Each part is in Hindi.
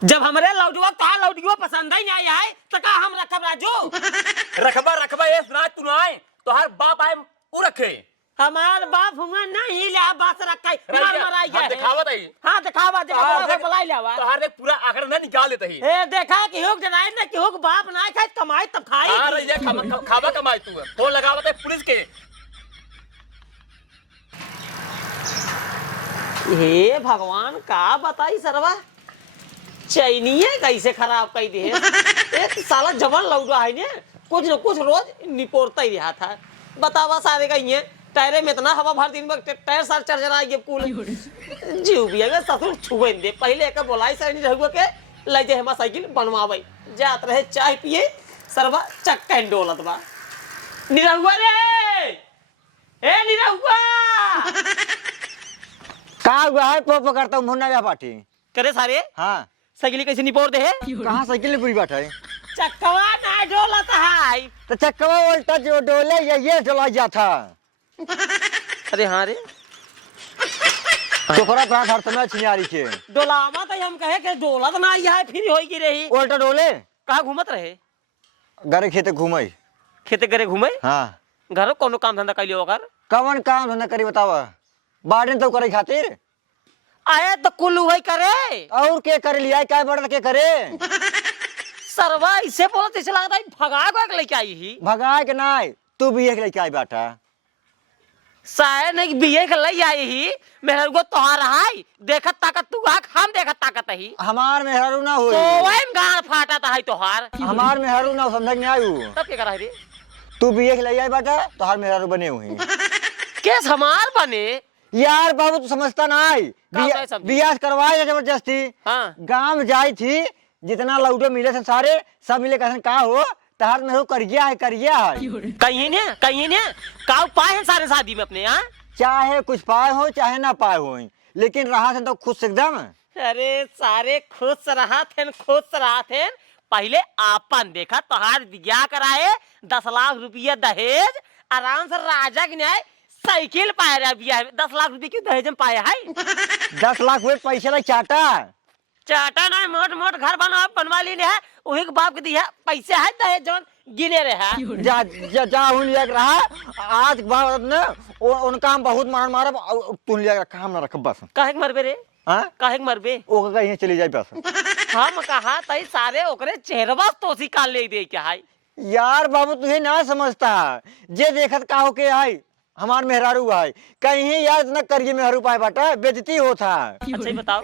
जब हमरे लौटुआ तो लौटुआ पसंद ही नहीं आए तो का हम रखब राजू। रखबा ये सुना तू ना आए तो हर बाप आए उ रखे हमार बाप हुआ नहीं ले बात रखे मार मराई गया दिखावत है। हां दिखावा दिखावा बुलाई लेवा तो हर पूरा आंकड़ा ना निकाल देते ही ए देखा कि होक जनाई ना कि होक बाप ना खाए कमाई तब खाई। अरे ये खावा कमाई तू फोन लगावत है पुलिस के। हे भगवान का बताई सरवा चैनिए कैसे खराब कर दी है। एक साला जवान लौटा है ने कुछ न कुछ रोज निपोरता ही रहा था। बतावा सारे का ये टायरे में इतना हवा भर दिन में टायर सार चरचरा ये कूल जीव भी है ससुर छुए दे पहले एक बोलाई सर नहीं रहुआ के ले जे हम साइकिल बनवावे जात रहे चाय पिए सरवा चक्का डोलत बा निरहुआ रे ए निरहुआ का हुआ है पकड़ता हूँ मुन्ना जा पाठी करे सारे हाँ साइकिल कैसे निपोर दे है कहाँ साइकिल पूरी बात है चक्कवा ना डोलत है तो चक्कवा उल्टा जो डोले ये डोला जा था। अरे हाँ रे चोकरा प्राण हर समय छिनारी के डोलावा तो हम कहे के डोलत ना है फिर होई की रही उल्टा डोले कहाँ घूमत रहे घरे खेते घूमे खेते करे घूमे हाँ घर कोनो काम धंधा कैलियो ओकर कवन काम धंधा करी बतावा बाड़े तो करे खातिर आए तो कुल वही करे और के करे लिया क्या बड़ा के करे सरवा इसे बोलत इसे लगता है भगा को लेके आई ही भगा के नाय तू भी एक लेके आई बाटा शायद नहीं बीए के ले आई ही मेरे को तोहार हाय देखत ताकत तू आख हम देखत ताकत ही हमार में हरू ना हुई तो वही गान फाटा था तोहार हमार में हरू ना समझ नहीं आयु तब क्या करा रे तू भी एक ले आई बाटा तो हर में हरू बने हुई केस हमार बने यार बाबू तू समझता ना बियाह करवाए जबरदस्ती हाँ गांव जाई थी जितना लौटे मिले थे सारे सब मिले कहते का हो तहार में हो करिया है कहीं ने काव पाए हैं सारे शादी में अपने यहाँ चाहे कुछ पाए हो चाहे ना पाए हो लेकिन रहा थे तो खुश एकदम। अरे सारे खुश रहा थे पहले आपन देखा तोहार बिया कराए 10 लाख रुपया दहेज आराम से राजा की न्याय साइकिल पाए रहा बिया 10 लाख रुपये क्यों दहेज में पाए है 10 लाख हुए पैसे लग चाटा ना मोट घर बनवा ली है वही के बाप के दिया पैसे है दहेज जवन गिने रहे जा जा जा हुन लिया के रहा आज बात ने उनका हम बहुत मारब तू लिया के काम ना रख बस काहे के मरबे रे हां काहे के मरबे ओ कहीं चली जाए बस हम कहा तई सारे ओकरे चेहरवा तोसी काल ले दे क्या है यार बाबू तुझे ना समझता जे देखत का हो के आई हमार मेहरारू भाई कहीं यार इतना करिए मेहरारू पाए बाटा बेइज्जती होता। अच्छा ही बताओ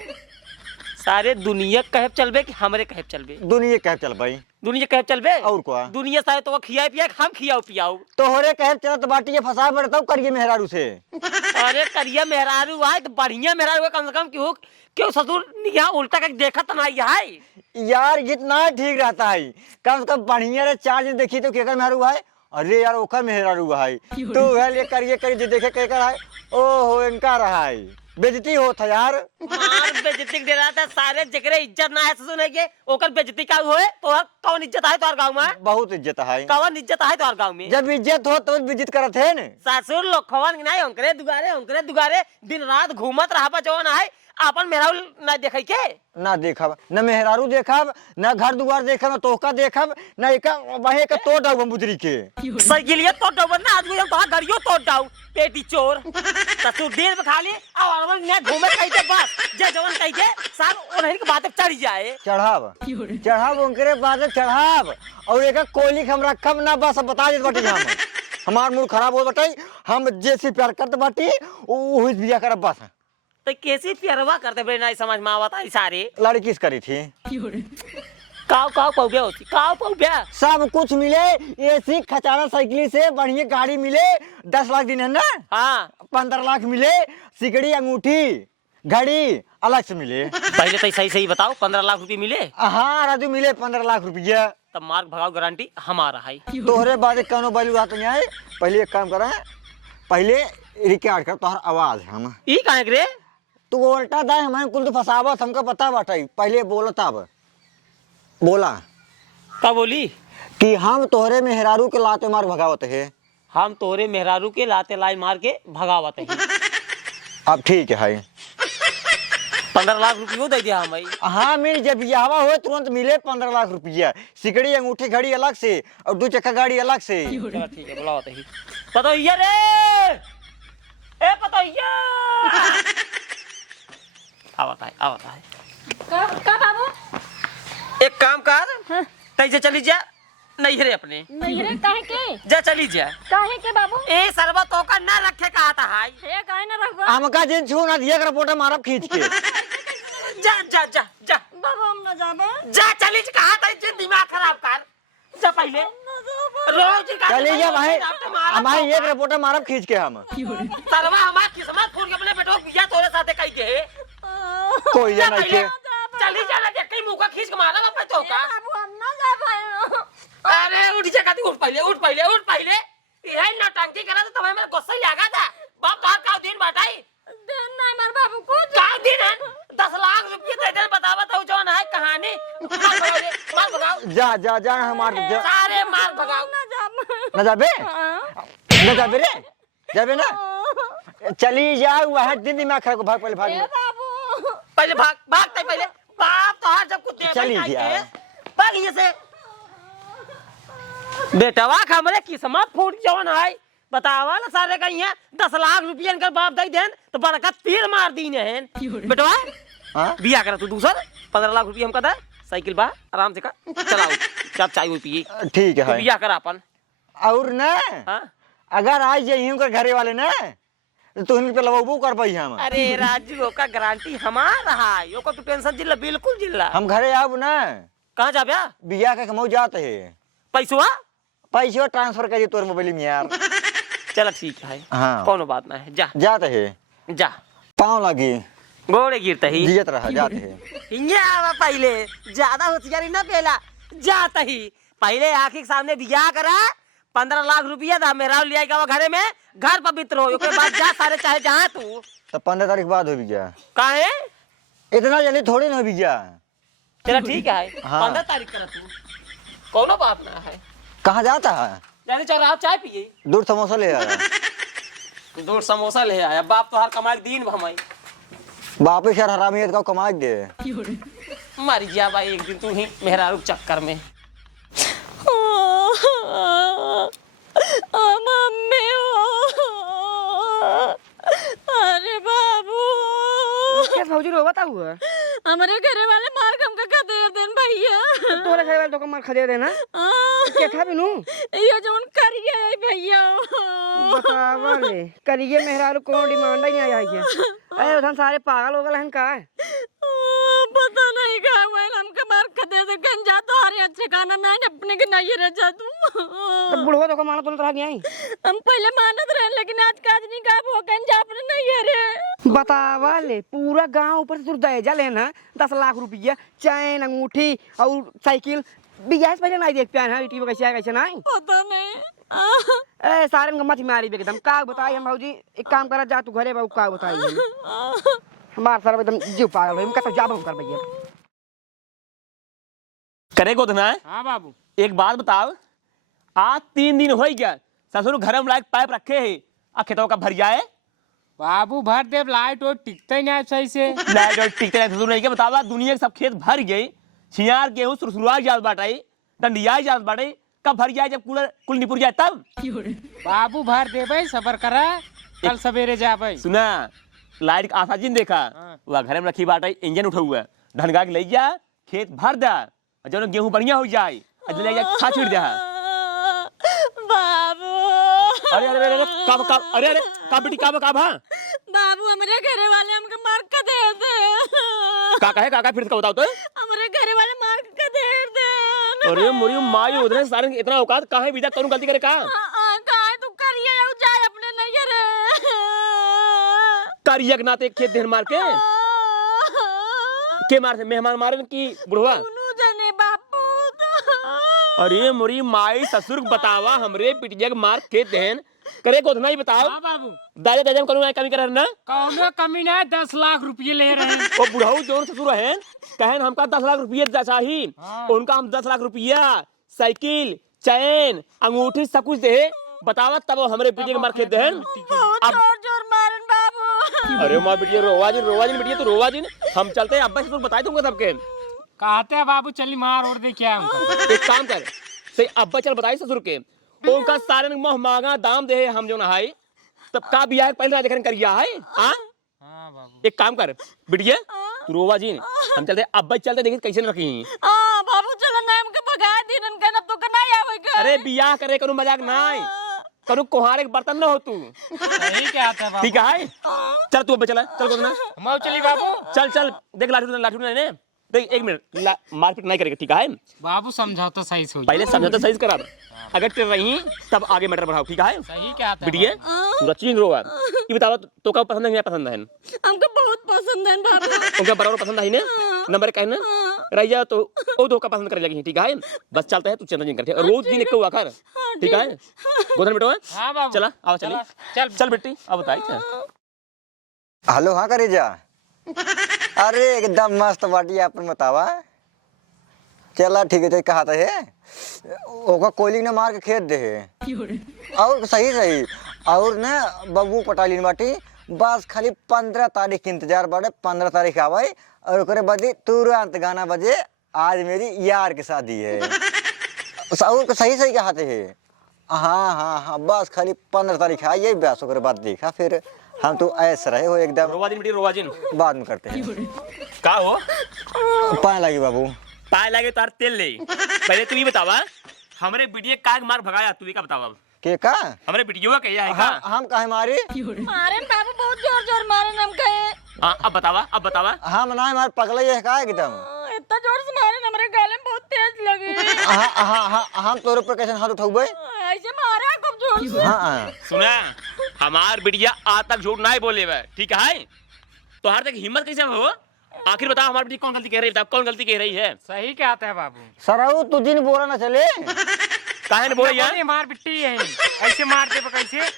सारे दुनिया कहे चलबे कि हमरे कहे चलबे दुनिया कहे चल भाई दुनिया कहे चलबे और क्या दुनिया सारे तो खिया पिया हम खियाओ पियाओ तोहरे कहे चलत बाटी ये फसा बढ़ता करिए मेहरारू से अरे करिया मेहरारू आए तो बढ़िया मेहरारू कम से कम क्यों ससुर यहाँ उल्टा करके देखा तो नहीं है यार जितना ठीक रहता है कम से कम बढ़िया रे चार्ज देखी तो केकर मेहरारू है अरे यार ओकर मेहरारू है तो वह करिए करिए देखे केकर है ओहो इनका रहा है बेइज्जती होता यार मार बेइज्जती दे रहा था सारे जकरे इज्जत ना है ससुर के ओकर बेइज्जती का होए तो कौन इज्जत है तोर गांव में बहुत इज्जत है कौन इज्जत है तोर गांव में जब इज्जत हो तो बेइज्जत करत है न ससुर लोग खवन नहीं ओंकरे दुगारे दिन रात घूमत रहा जवन है अपन मेहरारू ना देखे के ना देखब न मेहरारू देखब न घर दुआर देखब न तोहका देखब न एक वहे के तोड़ डाउ मुजरी के साइकिलिया तोड़ डाउ ना आज हम कहा गाड़ियों तोड़ डाउ पेटी चोर ससुर दिन में खाली अब ने घूमे कहीं के बस जे जवन कहीं के सब उन्हीं की बातें चढ़ जाए चढ़ाब उनके बाद चढ़ाब और एक कोयली हम रखब ना बस बता दे बाटी हम हमार मूड खराब हो बटाई हम जैसे प्यार करते बाटी वही बिया करब बस तो कैसी प्यारवा करते बड़े नहीं समझ में आवता सारे लड़की किस करी थी काव पौबिया होती काव पौबिया सब कुछ मिले एसी खचाना साइकिल से बढ़िया गाड़ी मिले 10 लाख दिन है ना हाँ 15 लाख मिले सिकड़ी अंगूठी घड़ी अलग से मिले पहले तो सही बताओ 15 लाख रुपए मिले हाँ राजू मिले 15 लाख रुपया तब मार्क भगाओ गारंटी हमारा है तोहरे बाद कौनो बैलू हाथ नहीं आए पहले एक काम करा पहले रिकॉर्ड कर तोहर आवाज हम ई काहे रे तू उल्टा दाए हमें कुल तो फसावत हमको पता बाटाई पहले बोलता अब बोला का बोली कि हम तोहरे मेहरारू के लाते मार भगावत है हम तोरे मेहरारू के लाते लाई मार के भगावत है अब ठीक है 15 लाख रुपये दे दिया हमें। हाँ मिल जब बियाहवा हो तुरंत मिले 15 लाख रुपया। सिकड़ी अंगूठी घड़ी अलग से और 2 चक्का गाड़ी अलग से। चलो ठीक है, बुलाओ तो ही। पतोहिया रे, ए पतोहिया। आवता है। का बाबू? एक काम कर, तैसे चली जा, नहीं रे अपने। नहीं रे, काहे के? जा चली जा। काहे के बाबू? ए सरवा तो का ना रखे कहा था हाय। हे काहे ना रखबा? हमका जिन छू ना दिया कर फोटो मारब खींच के। जा बाबू हम ना जाबे। जा चली जा, कहा था जिन दिमाग खराब कर। जा पहले रोज का चली जा भाई, हमारी एक रिपोर्टर मारब खींच के हम। सरवा हमार किस्मत फोड़ के अपने बेटो बिया तोरे साथे कई के। कोई जा नहीं पहले, के। चली जा ना, कहीं मुंह का खींच के मारा बापा तो का। बाबू हम ना जाबे। अरे उठ जा, कहती उठ पहले। ये नौटंकी करा तो तुम्हें मेरा गुस्सा ही लगा था। बाप बाप का दिन बाटाई। देन ना मार बाबू को। का दिन है? 10 लाख रुपये दे दे, बतावा तो जौन है कहानी। मार भगाओ। जा हमार सारे मार भगाओ। ना जाबे। ना जाबे रे, जाबे ना। चली जा वहाँ दिन दिमाग खराब भाग पहले भाग। बाबू पहले भागते पहले। बाप तो हर जब कुछ दे चली भाई जा। भाग ये से। बेटवा हमरे किस्मत फूट जौन है, बतावा ना सारे का यहाँ 10 लाख रुपया इनका बाप दे देन तो बड़का तीर मार दी ने। बेटवा हाँ बिया करा तू दूसर 15 लाख रुपया हमका दे, साइकिल बा आराम से का चलाओ, चाप चाय वो पिए। ठीक है। बिया करा अपन। और ना हाँ? अगर आज जाइए कर घरे वाले ना तो उनके पे लबू कर पाई हम। अरे राजू का गारंटी हमारा है, यो को तू टेंशन जिल्ला बिल्कुल जिल्ला। हम घरे आब ना। कहाँ जा बया? बिया का कमाऊ जाते है। पैसे ट्रांसफर करिए तोर मोबाइल में यार। चला ठीक है, हाँ कोनो बात ना है, जा जाते है। जा पाँव लगी गोड़े गिरता ही जियत रहा जाते है। आवा पहले ज्यादा होशियारी ना पेला, जाता ही पहले आँखी के सामने बिया करा, 15 लाख रुपया था मेरा लिया का घरे में, घर पवित्र हो के बाद जा सारे चाहे जहाँ तू। तो 15 तारीख बाद हो भी गया। काहे? इतना जल्दी थोड़ी ना हो भी गया। चला ठीक है, हाँ। 15 तारीख करा तू, कोनो बात ना है। कहाँ जाता है? जाने चल आप चाय पिए। दूर समोसा ले आया। 2 समोसा ले आया, बाप तो हर कमाई दिन भमाई। बाप यार हरामी है, तो कमा दे। मर गया भाई एक दिन तू ही मेहरारू चक्कर में। मम्मी अरे बाबू क्या भौजी रो बताऊ है? हमारे घरे वाले मार हमका का दे देन भैया। तोरे घर वाले तो को मार खदे देना। क्या खा बिनु? ये जोन करिए भैया। बतावा ले करिए मेहरारू कोनो डिमांड ही नहीं आया है। अरे उधर सारे पागल हो गए हैं का? पता नहीं का हुआ हमका मार खदे दे गंजा तो हरे अच्छे खाना मैं अपने के नहीं रह जा तू। तो बुढ़वा तो को माना तो तरह नहीं आई। हम पहले मानत रहे लेकिन आज काज नहीं का वो गंजा अपने नहीं रे। बतावा ले पूरा गांव ऊपर से तुर दहेजा लेना 10 लाख रुपया, चैन अंगूठी और साइकिल बियाह से पहले नहीं देख पाए हैं। टीवी कैसे नहीं पता नहीं। ए सारे गम्मा थी मारी एकदम का बताई हम भौजी एक काम करा जा तू घरे बाबू का बताई हमार सारा एकदम जीव पागल है कैसे जाब हम कर भैया करे गोदना है। हाँ बाबू एक बात बताओ, आज 3 दिन हो गया ससुर घर में लाइट पाइप रखे है, आ खेतों का भर जाए। बाबू भर दे, लाइट और टिकते ही नहीं सही से। लाइट और टिकते नहीं ससुर नहीं के बतावा, दुनिया के सब खेत भर गई, छियार गेहूं सुरसुरा जात बाटाई, डंडिया जात बाटाई, कब भर जाए जब कुल निपुर जाए तब। बाबू भर दे भाई, सबर करा, कल सवेरे जा भाई। सुना लाइट का आशा जिन देखा वह घर में रखी बाटाई, इंजन उठा हुआ ढनगा के ले जा खेत भर दा, जो गेहूं बढ़िया हो जाए ले जा खा छिड़ दे। बाबू अरे अरे अरे कब कब अरे अरे कब बेटी कब कब हाँ बाबू हमारे घरे वाले हमको मार के दे दे। काका है काका फिर से बताओ तो। हमारे घरे वाले मार के दे दे। अरे मोरी माई उधर सारे इतना औकात काहे विदा करूं गलती करे का काहे तू करिए जाओ जाए अपने नहीं रे करियक ना ते खेत देर मार के मार से मेहमान मारे की बुढ़वा दोनों जने बापू। अरे मोरी माई ससुर बतावा हमरे पिटिया के मार खेत देन करे को नहीं बताओ। हाँ बाबू दादा दादा करूं कमी करे ना कौनो कमी नहीं, 10 लाख रुपये ले रहे हैं। वो बुढ़ाऊ जोन ससुर है कहन हमका 10 लाख रुपये चाहिए, उनका हम 10 लाख रुपया साइकिल चैन अंगूठी सब कुछ दे बतावा तब हमरे पिटिया के मार खेत देन। बहुत जोर जोर मारन बाबू। अरे माँ बिटिया रोवाजिन बिटिया, तू रोवाजिन। हम चलते हैं, अब्बा से तो बता दूंगा सबके। कहते हैं बाबू चली मार और दे क्या हमको। एक काम कर, सही अब्बा चल बताई ससुर के, उनका सारे मोह मांगा दाम दे हम जो ना है, तब का बियाह पहले देखन करिया है। हां हाँ बाबू। एक काम कर बिटिया, तू रोवाजिन, हम चलते अब्बा चलते देखे कैसे न रखी। बाबू चलो ना हमके भगा दी नन कहना तो का नहीं आवे के। अरे बियाह करे करू मजाक नहीं करू, कोहारे के बर्तन न हो तू। सही कहते हैं बाबू। ठीक है, चल तू अब्बा चला, चल को ना, हम चली बाबू। चल चल देख लाठी नहीं देख, एक मिनट मारपीट नहीं करेगा, ठीक है? बाबू समझाओ तो सही सोच। पहले समझौता सही करा, अगर टेर रही तब आगे मैटर बढ़ाओ, ठीक है? सही कहते हैं बिटिया तू रचिन रोवा, ये बताओ तो का पसंद है या पसंद है? हमको बहुत पसंद है बाबू। उनका बराबर पसंद है ना, नंबर कह ना रह जा तो ओ दो का पसंद कर लेगी, ठीक है? बस चलता है, तू चंदा जिन कर रोज दिन एक हुआ कर, ठीक है? गोदन बेटो हाँ बाबू। चला आओ, चली चल चल बेटी, अब बताई क्या? हेलो, हाँ करे जा। अरे एकदम मस्त बाटी, अपन बतावा। चला ठीक है, तो कहा था है ओका कोयली ने मार के खेत दे है। और सही सही, और ना बबू पटालीन बाटी, बस खाली 15 तारीख के इंतजार बाटे। 15 तारीख आवे और ओकरे बदी तुरंत गाना बजे, आज मेरी यार के शादी है। और सही सही कहा थे। हाँ हाँ हाँ, बस खाली 15 तारीख है, यही बस ओकरे बाद देखा फिर हम तो ऐसे रहे हो एकदम। रोवाजिन बेटी रोवाजिन, बाद में करते हैं। का हो पाए लगी बाबू, पाए लगे तार तेल ले। पहले तू ये बतावा, हमरे बिटिया का मार भगाया, तू ये का बतावा? के का हमरे बिटिया कहिया है का? हम काहे मारी? मारे न बाबू बहुत जोर जोर मारे न हमके। हाँ अब बतावा। हम ना मार पगला ये का एकदम। इतना जोर से मारे न हमारे गाले में बहुत तेज लगी। हम तोरे पर कैसे हाथ उठाऊबे? ऐसे मारा खूब जोर से। हाँ सुना, हमार बिटिया आज तक झूठ नहीं बोले बे, ठीक है? तो हर तक हिम्मत कैसे हो? आखिर बताओ हमारी बेटी कौन गलती कह रही है, बताओ कौन गलती कह रही है? सही कहते हैं बाबू। सराऊ तू दिन बोला ना चले। काहे न बोले यार? मार बिट्टी है, ऐसे मार दे कैसे?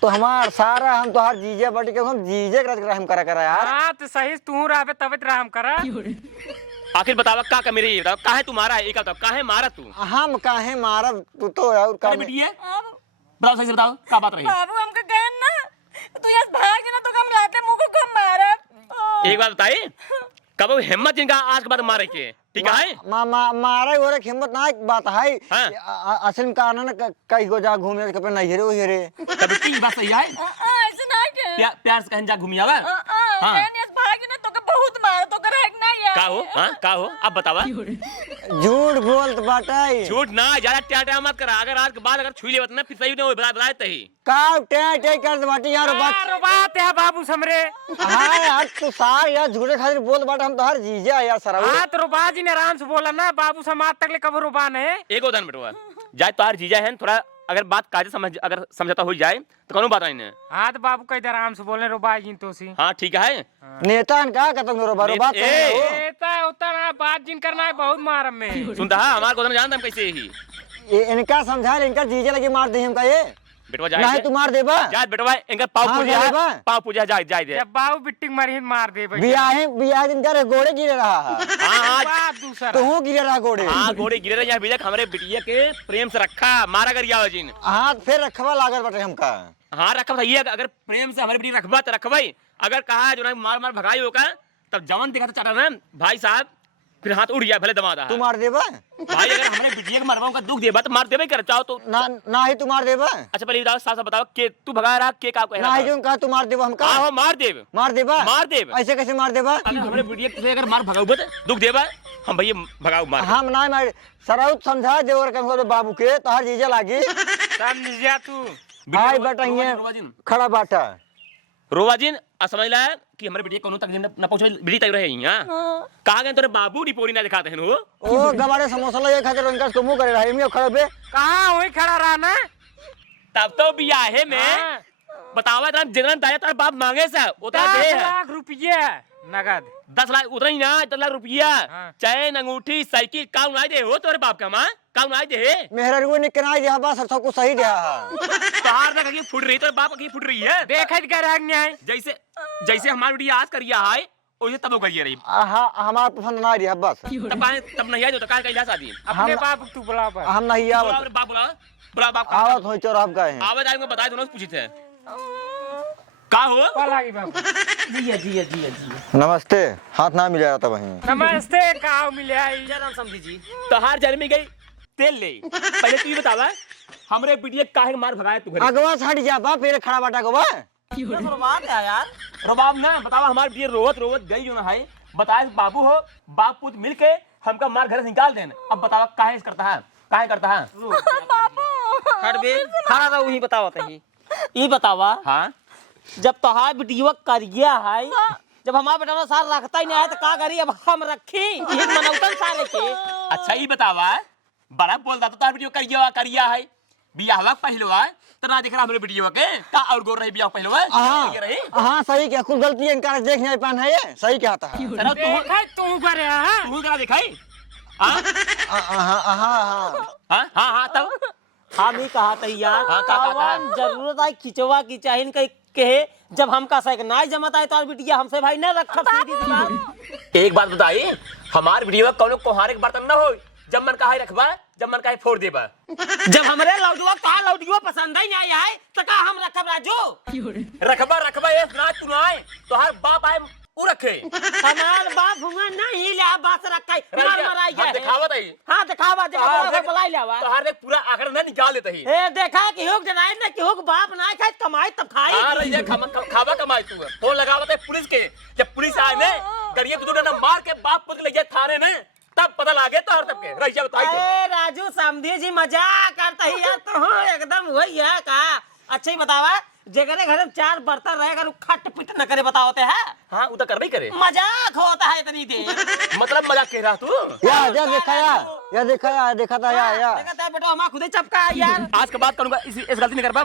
तो हमार सारा हम तो हर जीजे बटी के हम जीजे हम करा यार। हाँ तो सही, तू रहबे तब हम करा। आखिर बतावा का का मेरी बताओ, काहे तू मारा है? एक बताओ काहे मारा तू? हम काहे मारा तू तो और का बिटिया बताओ, सही से बताओ का बात रही? बाबू हमके कहन ना तू यस भाग ना तो हम लाते मुंह को कम मारा। एक बात बताई, कब हिम्मत जिनका आज के बाद मारे के, ठीक है? मारे और हिम्मत ना एक बात है। हाँ। असल में कारण ना कई गो जा घूमे कपड़े नहीं हेरे हेरे। तब की बात सही है, ऐसे ना के प्यार से कहन जा घूमिया बा। हाँ। कहन यस भाग ना तो के बहुत मारा तो कर है ना यार। का हो? हाँ का हो, अब बतावा। झूठ बोलत बाटाई। झूठ ना, ज्यादा ट्या मत करा, अगर आज के बाद अगर छुई लेवत ना फिर सही नहीं बताए तही। का टे कर बाटी यार बात है बाबू समरे। हाँ यार तू सार यार झूठे खातिर बोल बाट, हम तो हर जीजा यार सराऊ। हाँ तो रुबा जी ने आराम से बोला ना, बाबू समाज तक ले कब रुबा है। एक उदाहरण बेटवा, जाए तो हर जीजा है थोड़ा, अगर बात काजे समझ अगर समझौता हो जाए तो कौन बात नहीं। हाँ तो बाबू कई आराम से बोले रुबा जी तो सी। हाँ ठीक है। नेता का खत्म करो बारो बात नेता उतना ना बात जिन करना है बहुत मारम में। सुनता है हमारे गोदन जानता हम कैसे ही इनका समझा, इनका जीजे लगे मार दे हमका ये बेटवा जाए नहीं तू मार देबा। जाए बेटवा, इनका पाव हाँ, पूजा जाए बा। पाव पूजा जाए दे। जब बाबू बिट्टी मारी मार दे भाई। बियाह दिन कर घोड़े गिरे रहा है। हाँ बात दूसरा। तो हूँ गिरे रहा घोड़े। हाँ घोड़े गिरे रहे यहाँ बीजक हमारे बिटिया के प्रेम से रखा मारा कर गया जिन। हाँ फिर रखवा लागत बटे हमका। हाँ रखा भैया, अगर प्रेम से हमारे बेटी रखबा तो रखबाई, अगर कहा जो ना मार भगाई होगा तब जवन दिखा तो चाटा ना भाई साहब, फिर हाथ उड़ गया भले दमादा। तू मार देबा भाई, अगर हमारे बिटिया के मरवाओं का दुख देबा तो मार देबे कर चाहो तो। ना ही तू मार देबा। अच्छा पहले बताओ, साफ साफ बताओ के तू भगा रहा के का ना ही जो कहा तू मार देबा हमका। हाँ मार देब, मार देबा। मार देब। ऐसे कैसे मार देबा? अगर हमारे बिटिया के अगर मार भगाऊ दुख देबा, हम भैया भगाऊ मार। हम ना मार सराउत समझा देवर के बाबू के तो हर जीजे लागी। समझ जा तू। हाय बटाइए खड़ा बाटा रोवाजिन समझ ला कि हमारे बेटिया कोनो तक न पहुंचे, बेटी तक रहे यहां। कहां गए तोरे बाबू रिपोर्ट ना दिखाते हैं वो। ओ गवारे समोसा ले खातिर उनका तो मुंह करे रहा खड़ा बे। कहां वही खड़ा रहा ना, तब तो बियाहे में बतावा जितना दाया तार बाप मांगे सा उतना दे। 10 लाख रुपया नगद। 10 लाख उतना ही ना, 10 लाख रुपया हाँ। चैन अंगूठी साइकिल काउ ना दे हो तोरे बाप का मां, काउ ना दे। मेहरा रुए निकना दिया बस सब कुछ सही दिया। तार ना की फुट रही तो बाप की फुट रही है। देखत कर न्याय जैसे जैसे हमारी बेटी आज करिया है ओसे तब करिए रही। हमारा पसंद ना रिया बस। तब नहीं आई तो काहे कैला शादी। अपने बाप तू बुला पर। हम नहीं आवत। बाप बुला, बुला बाप आवत हो चोर हम कहे आवाज आएंगे बताए दोनों पूछी थे। का हो कॉल आ गई बाबू। जिया जिया जिया जिया नमस्ते, हाथ ना मिला था वहीं। नमस्ते, का मिले आई? जय राम समझी जी। तहार जन्म में गई तेल ले। पहले तू ये बतावा हमरे बिटिया काहे मार भगाया तू घरे? अगवा हट जा बा, फिर खड़ा बाटा गवा। ये तो बात है यार। रबाब ना बतावा हमार बिटिया रोवत रोवत गई जो ना है। बताए बाबू हो बाप पुत मिल के हमका मार घर से निकाल देना। अब बतावा काहे करता है, काहे करता है? हट बे, खड़ा रहो ही बतावा तही। ई बतावा हाँ जब तोहार बिटिया करिया है, जब हमार बेटा सार रखता ही नहीं है तो का करी? अब हम रखी ये मनौतन सारे के। अच्छा ही बतावा बड़ा बोलता तो तार वीडियो करिया है बियाहवा पहलवा तना देख रहा हमरे वीडियो के का और गोर रही बियाह पहलवा रही। हाँ सही क्या, कुछ गलती इनकार देख नहीं पान है, ये सही क्या था। चलो देखा तू करे हाँ? तू करा दिखाई। हां हाँ हां हां हां तब हम ही कहा था यार, हाँ, का कावन जरूरत है खिंचवा की चाहिए कहीं कहे जब हमका साइक ना जमत आए तो और बिटिया हमसे भाई ना रखब सीधी सी बात। एक बात बताई हमार वीडियो में कौनो कोहारे के बर्तन ना हो। जब मन कहा रखबा जब मन कहा फोड़ देबा। जब हमरे लौडुआ का लौडुआ पसंद ही नहीं आए तो का हम रखब राजू? रखबा ये ना तू ना आए तो हर बाप आए उ रखे। हमार बाप हुआ नहीं ले बात रखाई मार मराई गए। दिखावत है। हां दिखावा जब बुलाई लेवा तो हर एक पूरा आंकड़ा ना निकाल लेते ही। ए देखा कि होक जनाई ना कि होक बाप ना खाए कमाई तब खाई। अरे ये खावा कमाई तू फोन लगावत है पुलिस के। जब पुलिस आए ने गरिए दो डंडा मार के बाप पुत ले गए थाने में तब पता लागे तो हर तब के रहिया बताई दे। ए राजू समझी जी मजाक करता ही यार तो एकदम वही है का। अच्छा ही बतावा जेकरे घर में 4 बर्तन रहे अगर खट पिट न करे बतावते है। हां उ तो करबे करे। मजाक होता है इतनी देर। मतलब मजाक कह रहा तू। या देखा था या देखा था बेटा हमारा खुद ही चपका है यार। आज के बाद करूंगा इस गलती नहीं कर पा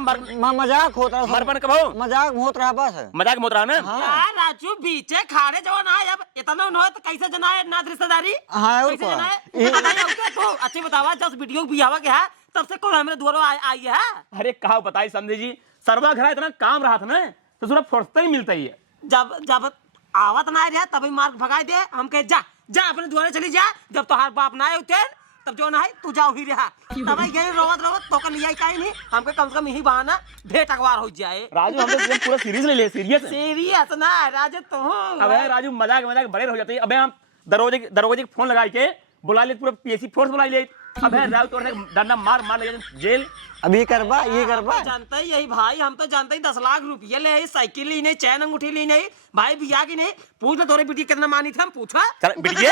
मजाक होता रहा, मरपन कहो मजाक होत रहा बस। मजाक मत रहा ना। यार राजू बीचे खाड़े जो ना है अब इतना न हो तो कैसे जनाए ना रिश्तेदारी? हाँ, और कैसे क्या? जनाए? बताइए उसके तो अच्छी बतावा जब वीडियो भी आवा के है तब से कौन हमरे द्वारा आई है। अरे कहा बताई समझे जी सरवा घरा इतना काम रहा था ना तो सूरत फुर्सत ही मिलता ही है। जब आवत ना रहा तभी मार्ग भगाई दे हम कहे जा जा अपने द्वारे चली जा। जब तोहार बाप ना आए उठे तब जो ना है तू जाओ ही रहा तब गए रोवत तो कर लिया काई नहीं हमके कम से कम यही बहाना भेंट अखबार हो जाए। राजू हम तो पूरा सीरीज ले ले सीरियस ना राजू तो अबे राजू मजाक बड़े हो जाते हैं। अबे हम दरोजे के फोन लगाई के बुला ले पूरा पीएससी फोर्स बुला ले। अबे राजू तो डंडा मार ले जेल। अभी करबा ये करबा जानता ही यही भाई हम तो जानते ही 10 लाख रुपये ले साइकिल ली नहीं चैन अंगूठी ली नहीं भाई बिया की नहीं पूछ ले तोरे बेटी कितना मानी थी हम पूछा। चल बिटिया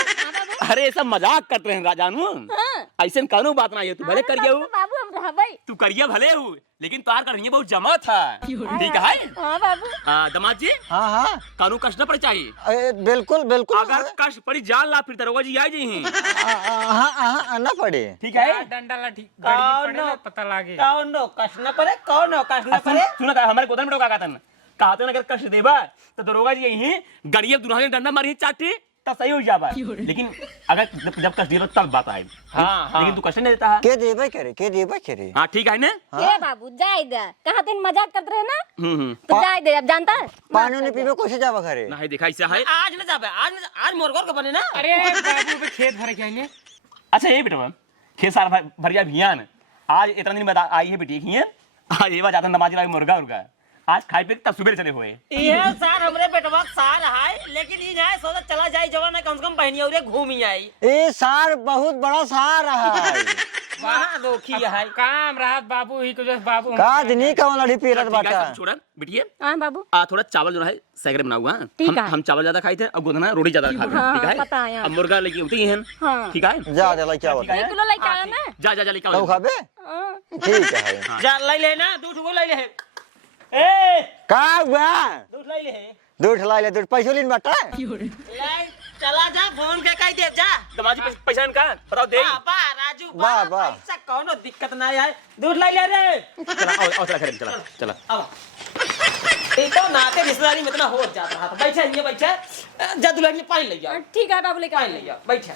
अरे ऐसा मजाक करते हैं राजानू ऐसे कानून बात ना है। तू भले करिए हो बाबू हम रहबै। तू करिए भले हो लेकिन तार करनी बहुत जमा था ठीक है। हां बाबू। दामाद जी हाँ कानून कष्ट न पड़ चाहिए। बिल्कुल बिल्कुल अगर कष्ट पड़ी जान ला फिर दरोगा जी आ जाइए। हाँ ना पड़े। ठीक है डंडा लाठी गड़ी पड़े ना पता लागे। कौन हो कष्ट न पड़े कौन हो कष्ट न पड़े। सुना था हमारे गोदन में का कहता कहते ना अगर कष्ट देबा तो दरोगा जी यही गड़िया दुल्हन डंडा मारी चाटी तब सही हो जाबा। लेकिन अगर जब कष्ट देबा तब बात आए। हाँ लेकिन तू कष्ट नहीं देता है। के देबे करे हाँ ठीक है ना। ए बाबू जाय दे कहा दिन मजाक करते रहे ना तो जाय दे अब जानता है पानी नहीं पीबे कैसे जाबा घरे। ना है देखा ऐसा है। आज न जाबे आज मोरगोर को बने ना। अरे बाबू पे खेत भरे के आइने। अच्छा ये बेटा खेत सारा भरिया भियान आज इतना दिन बाद आई है बेटी की आज ये बात नमाज ला मुर्गा उर्गा आज खाई पे तब सुबह चले हुए। ये सार हमरे बेटवा सार है लेकिन ये ना सोचा चला जाए जवान कम से कम बहनी और घूम ही आई। ए सार बहुत बड़ा सार है। वहां लोखी है काम राहत बाबू ही को जैसे बाबू का दिनी का लड़ी पीरत बाटा। छोड़ा बिटिया हां बाबू। थोड़ा चावल जो है सैकड़े बना हुआ ठीक है। हम चावल ज्यादा खाए थे अब गोदना रोटी ज्यादा खाते हैं ठीक पता है है। यार। अब मुर्गा लेके उठी हैं हाँ। ठीक है। जा ले क्या बोल 1 किलो लेके आया ना। जा लेके तो आओ। खाबे हाँ। ठीक है। जा ले ले ना दूध को ले ले ए का हुआ दूध ले ले दूध ला ले दूध पैसे लेन बाटा। ले चला जा फोन के कह दे जा दमाजी पैसा इनका बताओ दे। बा राजू वाह, बा वाह। पैसा कौनो दिक्कत ना है दूध ले ले रे। चला आओ चला खरीद चला अब ये तो नाते रिश्तेदारी में इतना हो जाता है बैठे ये बैठे जा दुल्हन पानी ले जाओ ठीक है बाबू लेके पानी ले जाओ बैठे।